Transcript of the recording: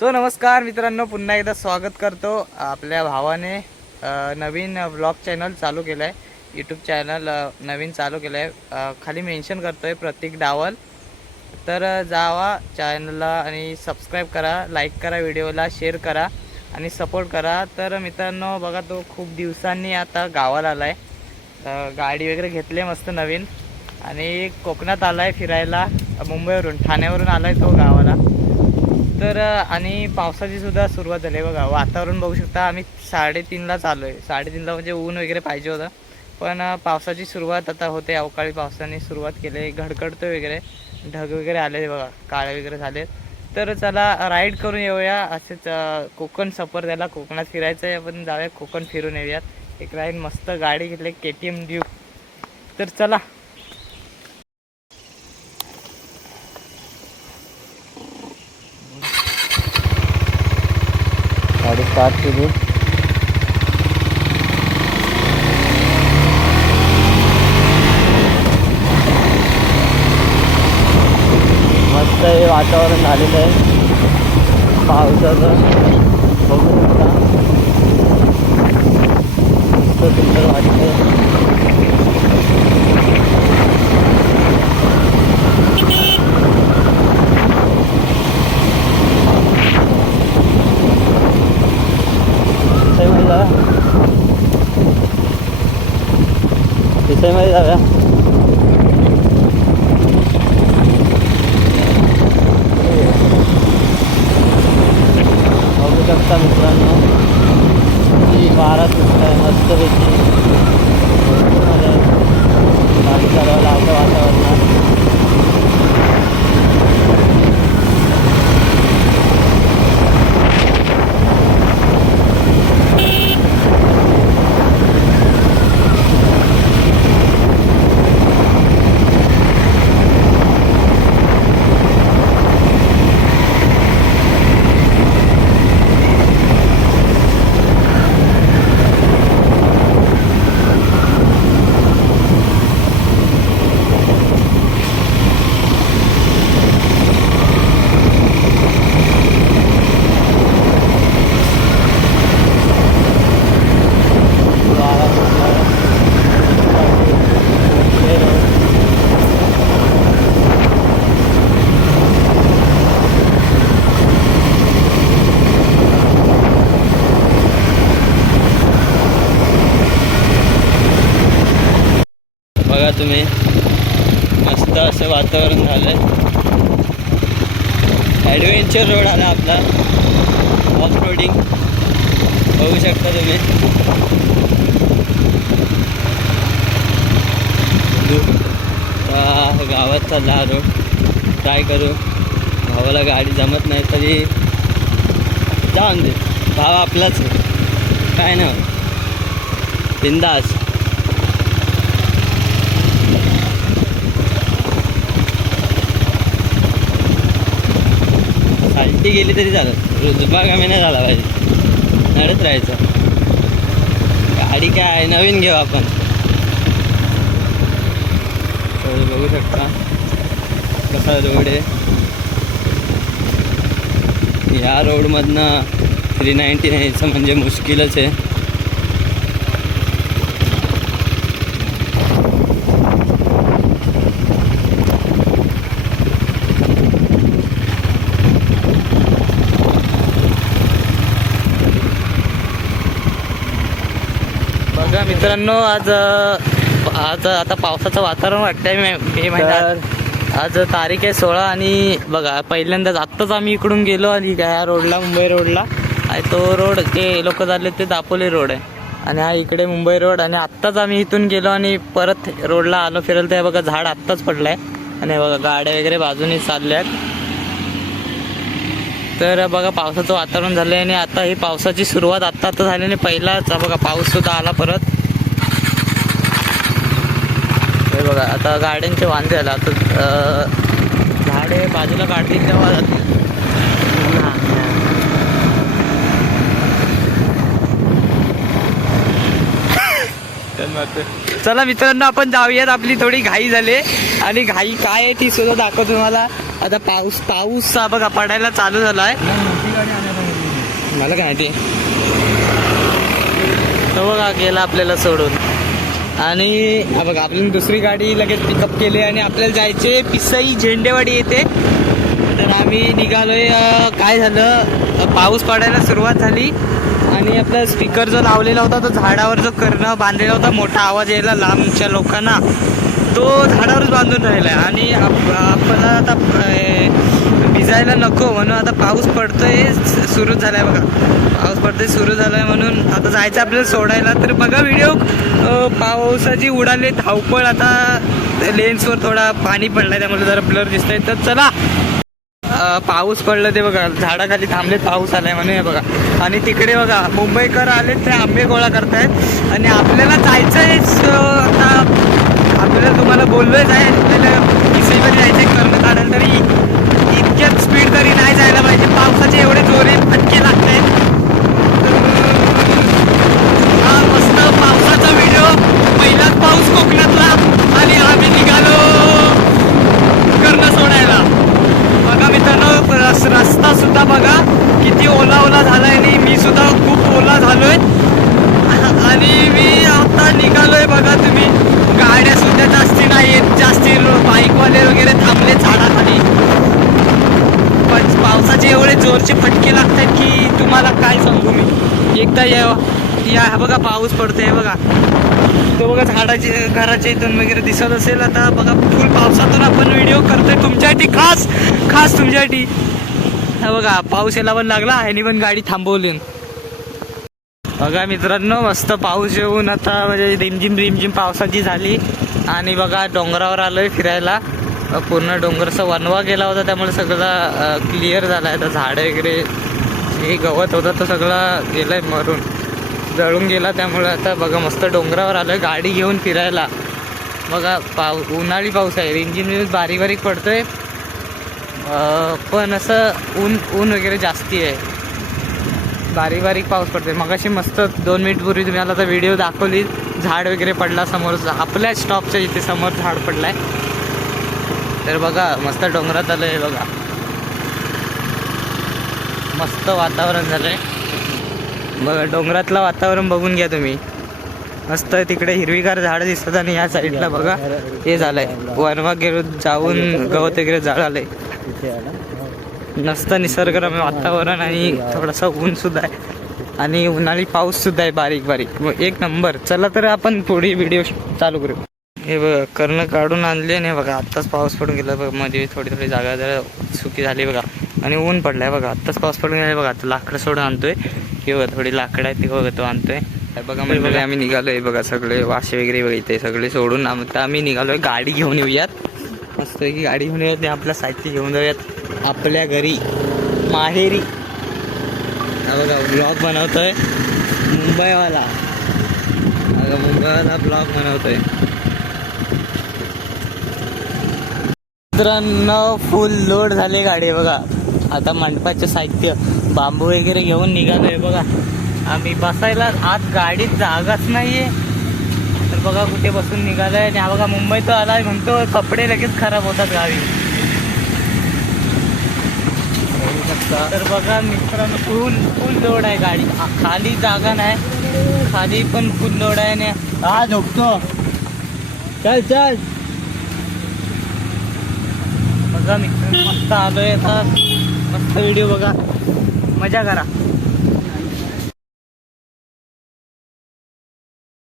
So नमस्कार मित्रांनो पुन्हा एकदा स्वागत करतो आपल्या भावाने नवीन ब्लॉग चॅनल चालू केलं आहे यूट्यूब चॅनल नवीन चालू केलं आहे खाली मेन्शन करतो आहे प्रतीक डावल. तर जावा चॅनलला आणि सबस्क्राईब करा लाईक करा व्हिडिओला शेअर करा आणि सपोर्ट करा. तर मित्रांनो बघा तो खूप दिवसांनी आता गावाला आला आहे गाडी वगैरे घेतली आहे मस्त नवीन. आणि कोकणात आला आहे फिरायला. मुंबईवरून ठाण्यावरून आला आहे तो गावाला. तर आणि पावसाची सुद्धा सुरुवात झाली. आहे बघा वातावरण बघू शकता आम्ही साडेतीनलाच आलो आहे साडेतीनला म्हणजे ऊन वगैरे पाहिजे होतं. पण पावसाची सुरुवात आता होते. अवकाळी पावसाने सुरुवात केली. आहे घडकडतो वगैरे. ढग वगैरे आले बघा. काळे वगैरे झाले तर चला राईड करून येऊया. असेच कोकण सफर त्याला कोकणात फिरायचं आहे आपण जाऊया. कोकण फिरून येऊयात. एक राईड मस्त गाडी घेतली. K T M Duke. तर चला गाडी स्टार्ट केली मस्त हे वातावरण झालेलं आहे. पावसाचं. बघू शकता मस्त सुंदर वाटतंय. the बघा तुम्ही. मस्त असं वातावरण झालं आहे ॲडव्हेंचर रोड आला आपला. ऑफ रोडिंग बघू शकता तुम्ही. गावात चालला हा रोड ट्राय करू. भावाला गाडी जमत नाही तरी. जाऊन दे. भाव आपलाच आहे. काय ना बिंदास. साल्टी गेली तरी चालत. रुजबा कमी नाही झाला पाहिजे. नडत राहायचं. गाडी काय? आहे नवीन घेऊ आपण. बघू शकता. कसा रोड आहे. या रोडमधनं थ्री नाईन्टी नाईनचं म्हणजे मुश्किलच आहे बघा मित्रांनो आज आज आता पावसाचं वातावरण वाटतंय मे मे महिन्यात. आज तारीख आहे सोळा आणि बघा पहिल्यांदाच आत्ताच आम्ही इकडून गेलो आणि या रोडला मुंबई रोडला. आणि तो रोड ते लोक चालले ते दापोली रोड आहे. आणि हा इकडे मुंबई रोड आणि आत्ताच आम्ही इथून गेलो आणि परत रोडला आलो फिरलो ते बघा झाड आत्ताच पडलंय. आणि हे बघा गाड्या वगैरे बाजूने चालल्यात. तर बघा पावसाचं वातावरण झालं आणि आता ही पावसाची सुरुवात आत्ता आता झाली आणि पहिलाच बघा पाऊस सुद्धा आला परत. हे बघा आता गाड्यांचे वांदे झाला आता झाडे बाजूला काढतील तेव्हा चला मित्रांनो आपण जाऊयात आपली थोडी घाई झाली. आणि घाई काय आहे ती सुद्धा दाखवतो तुम्हाला. आता पाऊस पाऊस बघा पडायला चालू झालाय. मला काय माहिती. तो बघा गेला आपल्याला सोडून. आणि बघा आपल्याला दुसरी गाडी लगेच पिकअप केली आणि आपल्याला जायचे पिसई झेंडेवाडी येते तर आम्ही निघालोय काय झालं? पाऊस पडायला सुरुवात झाली. आणि आपला स्पीकर जो लावलेला होता तो झाडावर जो करणं बांधलेला होता मोठा आवाज यायला लांबच्या लोकांना तो झाडावरच बांधून राहिला आणि आप- आपल्याला आता भिजायला नको म्हणून आता पाऊस पडतोय सुरू झालाय बघा. पाऊस पडतोय सुरू झालाय म्हणून आता जायचं आपल्याला सोडायला. तर बघा व्हिडिओ पावसाची उडाले धावपळ आता लेन्सवर थोडा पाणी पडलाय त्यामुळे जरा ब्लर दिसतंय. तर चला. पाऊस पडलं ते बघा झाडाखाली थांबलेत पाऊस आलाय म्हणून बघा. आणि तिकडे बघा मुंबईकर आले ते आंबे गोळा करतायत. आणि आपल्याला जायचंय आता आपल्याला तुम्हाला बोललोच आहे आपल्याला जायचं जायचंय करणं काढायला तरी इतक्यात स्पीड तरी नाही जायला पाहिजे पावसाचे एवढे जोरे फटके लागतायत हा मस्त पावसाचा व्हिडिओ पहिलाच पाऊस कोकणातला आणि आम्ही निघालो करणं सोडायला बघा मित्रांनो रस रस्ता सुद्धा बघा किती ओला ओला झालाय आणि मी सुद्धा खूप ओला झालोय. आणि मी आता निघालोय बघा तुम्ही. गाड्या सुद्धा जास्ती नाही आहेत जास्ती बाईकवाले वगैरे थांबले झाडाखाली. पण पावसाचे एवढे जोरचे फटके लागतात की तुम्हाला काय सांगू मी? एकदा या या बघा पाऊस पडतोय बघा. तो बघा झाडाचे घराच्या इथून वगैरे दिसत असेल. आता बघा फुल पावसातून आपण व्हिडिओ करतोय तुमच्यासाठी खास खास तुमच्यासाठी. हा बघा पाऊस यायला पण लागला ह्यानी पण गाडी थांबवली. बघा मित्रांनो मस्त पाऊस येऊन आता म्हणजे रिमझिम रिमझिम पावसाची झाली. आणि बघा डोंगरावर आलोय फिरायला. पूर्ण डोंगरचा वनवा गेला होता त्यामुळे सगळं क्लिअर झाला आहे तर झाडं वगैरे हे गवत होतं तर सगळं गेलंय मरून. जळून गेला त्यामुळे आता बघा मस्त डोंगरावर आलोय गाडी घेऊन फिरायला. बघा पाऊ उन्हाळी पाऊस आहे. रिमझिम बारीक बारीक पडतोय. पण असं ऊन ऊन वगैरे जास्ती आहे. बारीक बारीक पाऊस पडतोय. मगाशी मस्त दोन मिनिटपूर्वी तुम्ही आला तर व्हिडिओ दाखवली. झाड वगैरे पडला समोर. आपल्या स्टॉपच्या इथे समोर झाड पडलाय. तर बघा मस्त डोंगरात आलंय बघा. मस्त वातावरण झालंय. बघा डोंगरातलं वातावरण बघून घ्या तुम्ही. मस्त तिकडे हिरवीगार झाडं दिसतात आणि या साईडला बघा हे झालंय. वनवा गेलो जाऊन गवत वगैरे झाडालंय मस्त निसर्गरम्य वातावरण आणि थोडासा ऊन सुद्धा आहे. आणि उन्हाळी पाऊस सुद्धा आहे बारीक बारीक. एक नंबर. चला तर आपण पुढे व्हिडिओ चालू करू. हे बघा कर्ण काढून आणले आणि बघा आत्ताच पाऊस पडून गेला बघा मध्ये थोडी थोडी जागा जरा सुकी झाली बघा. आणि ऊन पडलाय बघा आत्ताच पाऊस पडून गेला बघा आता लाकडं सोडून आणतोय. हे बघा थोडी लाकडं आहेत ती बघा तो आणतोय. बघा म्हणजे आम्ही निघालोय बघा सगळे वाशे वगैरे बघा इथे सगळे सोडून. आता आम्ही निघालोय गाडी घेऊन येऊयात. मस्त की गाडी घेऊन येऊयात आणि आपलं साहित्य घेऊन जाऊयात. आपल्या घरी माहेरी. बघा ब्लॉग बनवतोय. मुंबईवाला. बघा मुंबईवाला ब्लॉग बनवतोय. मित्रांनो फुल लोड झाले गाडी बघा. आता मंडपाचं साहित्य बांबू वगैरे घेऊन निघालोय बघा. आम्ही बसायला आत गाडीत जागाच नाहीये. तर बघा कुठे बसून निघालाय. आणि हा बघा मुंबई तो आलाय म्हणतो कपडे लगेच खराब होतात गावी. तर बघा मित्रांनो फुल फुल लोड आहे गाडी. खाली जागा नाही. खाली पण फुल लोड आहे. आणि हा झोपतो. चल चल. बघा मित्रांनो मस्त आलोय आता. मस्त व्हिडिओ बघा. मजा करा.